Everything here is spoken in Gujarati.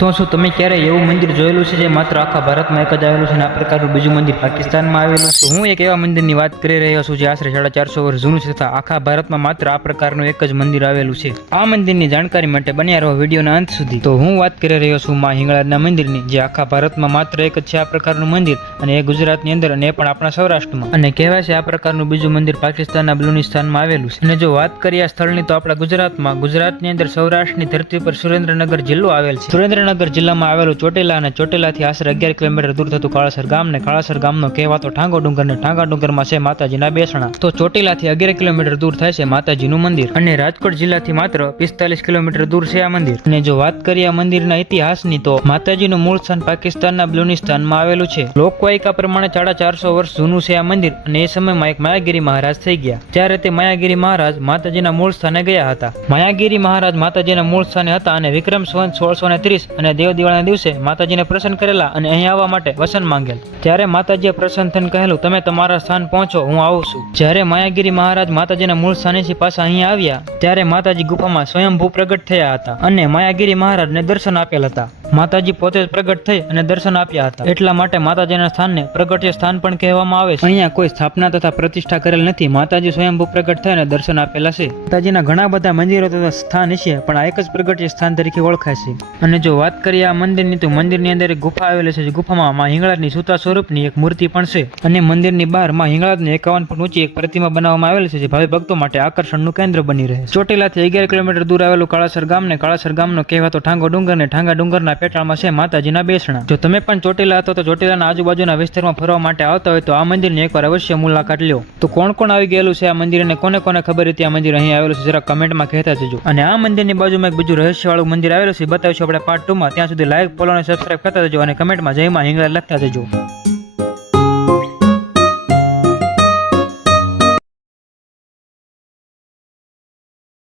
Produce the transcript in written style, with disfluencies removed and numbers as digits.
તો શું તમે ક્યારેય એવું મંદિર જોયેલું છે જે માત્ર આખા ભારતમાં એક જ આવેલું છે અને આ પ્રકારનું બીજું મંદિર પાકિસ્તાનમાં આવેલું છે? હું એક એવા મંદિરની વાત કરી રહ્યો છું જે આશરે 450 વર્ષ જૂનું છે તથા આખા ભારતમાં માત્ર આ પ્રકારનું એક જ મંદિર આવેલું છે. આ મંદિરની જાણકારી માટે બન્યા રહો વિડીયોના અંત સુધી. તો હું વાત કરી રહ્યો છું માં હિંગળાજના મંદિરની, જે આખા ભારતમાં માત્ર એક જ છે આ પ્રકારનું મંદિર, અને એ ગુજરાતની અંદર અને એ પણ આપણા સૌરાષ્ટ્રમાં. અને કહેવાય છે આ પ્રકારનું બીજું મંદિર પાકિસ્તાનના બલુચિસ્તાનમાં આવેલું છે. અને જો વાત કરીએ આ સ્થળની તો આપણા ગુજરાતની અંદર સૌરાષ્ટ્રની ધરતી પર સુરેન્દ્રનગર જિલ્લો આવેલ છે. સુરેન્દ્રનગર જિલ્લામાં આવેલું ચોટીલા, અને ચોટીલાથી આશરે 11 કિલોમીટર દૂર થતું કાળાસર ગામ, ને કાળાસર ગામનો કહેવાતો ઠાંગો ડુંગર, ને ઠાંગા ડુંગરમાં છે માતાજીના બેસણા. તો ચોટીલાથી 11 કિલોમીટર દૂર થાય છે માતાજીનું મંદિર, અને રાજકોટ જિલ્લાથી માત્ર 45 કિલોમીટર દૂર છે આ મંદિર. અને જો વાત કરીએ આ મંદિરના ઇતિહાસની તો માતાજીનું મૂળ સ્થાન પાકિસ્તાનના બલુચિસ્તાનમાં આવેલું છે. લોકવાયકા પ્રમાણે 450 વર્ષ જૂનું છે આ મંદિર, અને એ સમયમાં એક માયાગીરી મહારાજ થઈ ગયા. ત્યારે તે માયાગીરી મહારાજ માતાજીના મૂળ સ્થાને ગયા હતા. માયાગીરી મહારાજ માતાજીના મૂળ સ્થાને હતા અને વિક્રમ સંવત 1630 અને દેવ દિવાળીના દિવસે માતાજીને પ્રસન્ન કરેલા અને અહીં આવવા માટે વસન માંગેલ. ત્યારે માતાજીએ પ્રસન્ન થઈને કહેલું, તમે તમારા સ્થાન પહોંચો, હું આવું છું. જ્યારે માયાગીરી મહારાજ માતાજીના મૂળ સ્થાનેથી પાછા અહીં આવ્યા ત્યારે માતાજી ગુફામાં સ્વયંભૂ પ્રગટ થયા હતા અને માયાગીરી મહારાજને દર્શન આપેલ હતા. માતાજી પોતે જ પ્રગટ થઈ અને દર્શન આપ્યા હતા. એટલા માટે માતાજીના સ્થાનને પ્રગટ્ય સ્થાન પણ કહેવામાં આવે છે. અહીંયા કોઈ સ્થાપના તથા પ્રતિષ્ઠા કરેલ નથી. માતાજી સ્વયંભૂ પ્રગટ થઈ અને દર્શન આપેલા છે. માતાજીના ઘણા બધા મંદિરો તથા સ્થાન છે, પણ આ એક જ પ્રગટ્ય સ્થાન તરીકે ઓળખાય છે. અને જો વાત કરીએ આ મંદિરની તો મંદિરની અંદર એક ગુફા આવેલી છે. જે ગુફામાં માં હિંગળાજની સૂતા સ્વરૂપની એક મૂર્તિ પણ છે. અને મંદિરની બહાર માં હિંગળાજની 51 ફૂટ ઊંચી એક પ્રતિમા બનાવવામાં આવેલી છે, જે ભાવિ ભક્તો માટે આકર્ષણનું કેન્દ્ર બની રહે છે. ચોટીલાથી 11 કિલોમીટર દૂર આવેલું કાળાસર ગામ, ને કાળાસર ગામનો કહેવાતો ઠાંગો ડુંગર, ને ઠાંગા ડુંગરના પેટાળમાં છે માતાજીના બેસણા. જો તમે પણ ચોટીલા હતો તો ચોટીલાના આજુબાજુના વિસ્તારમાં ફરવા માટે આવતા હોય તો આ મંદિરની એકવાર અવશ્ય મુલાકાત લ્યો. તો કોણ કોણ આવી ગયેલું છે આ મંદિર, અને કોને કોને ખબર હતી આ મંદિર અહીં આવેલું છે, જરા કમેન્ટમાં કહેતા જજો. અને આ મંદિરની બાજુમાં એક બીજું રહસ્યવાળું મંદિર આવેલું છે, બતાવીશું આપણે પાર્ટ 2 માં. ત્યાં સુધી લાઈક, ફોલો અને સબસ્ક્રાઇબ કરતા જજો, અને કમેન્ટમાં જય માં હિંગળાજ લખતા જજો.